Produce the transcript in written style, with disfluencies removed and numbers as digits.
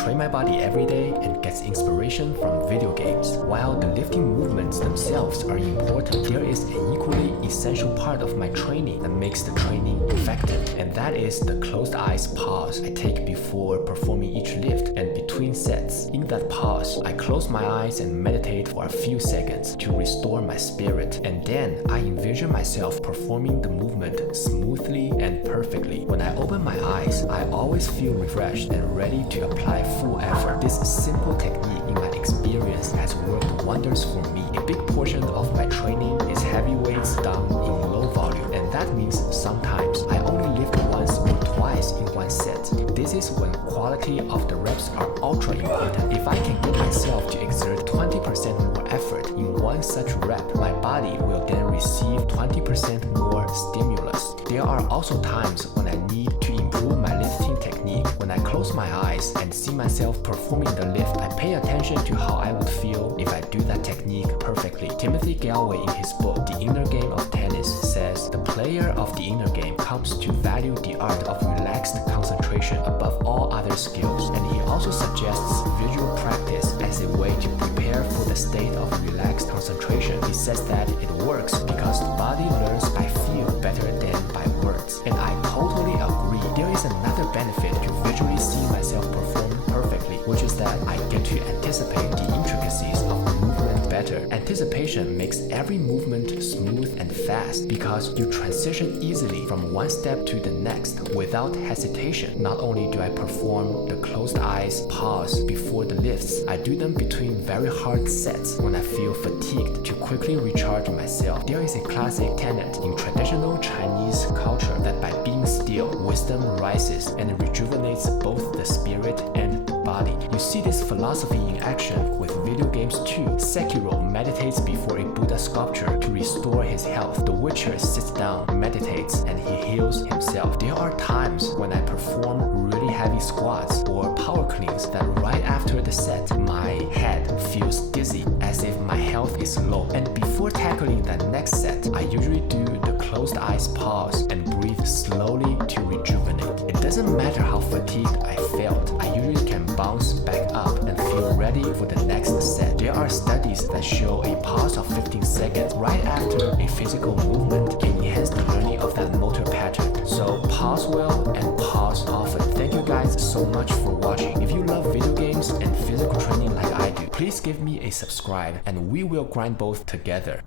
train my body every day and get inspiration from video games. While the lifting movements themselves are important, there is an equally essential part of my training that makes the training effective, and that is the closed eyes pause I take before performing each lift and between sets. In that pause, I close my eyes and meditate for a few seconds to restore my spirit, and then I envision myself performing the movement smoothly and perfectly. When I open my eyes, I always feel refreshed and ready to apply full effort. This simple technique, in my experience, has worked wonders for me. A big portion of my training is heavy weights done in low volume, and that means sometimes I only lift once or twice in one set. This is when quality of the reps are ultra important. If I can get myself to exert 20% more effort in one such rep, my body will then receive 20% more stimulus. There are also times when I need to improve my lifting technique. When I close my eyes and see myself performing the lift, I pay attention to how I would feel if I do that technique perfectly. Timothy Gallwey, in his book The Inner Game of Tennis, says the player of the inner game comes to value the art of relaxed concentration above all other skills, and he also suggests visual practice as a way to prepare for the state of relaxed concentration. He says that it works because the body learns by feel better than by words, and I totally agree. There is another benefit to visually seeing myself perform perfectly, which is that I get to anticipate the intricacies of the movement better. Anticipation makes every movement smooth and fast because you transition easily from one step to the next without hesitation. Not only do I perform the closed eyes pause before the lifts, I do them between very hard sets when I feel fatigued to quickly recharge myself. There is a classic tenet in traditional Chinese culture that by being still, wisdom rises and rejuvenates both the spirit and the body. You see this philosophy in action with video games too. Sekiro meditates before a Buddha sculpture to restore his health. The Witcher sits down, meditates, and he heals himself. There are times when I perform really heavy squats or power cleans that right after the set, my head feels dizzy as if my health is low. And before tackling that next set, I usually do the closed eyes pause and breathe slowly to rejuvenate. It doesn't matter how fatigued I felt, I usually can bounce back up and feel ready for the next set. There are studies that show a pause of 15 seconds right after a physical movement can enhance the learning of that motor pattern. So pause well and pause often. Thank you guys so much for watching. If you love video games and physical training like I do, please give me a subscribe and we will grind both together.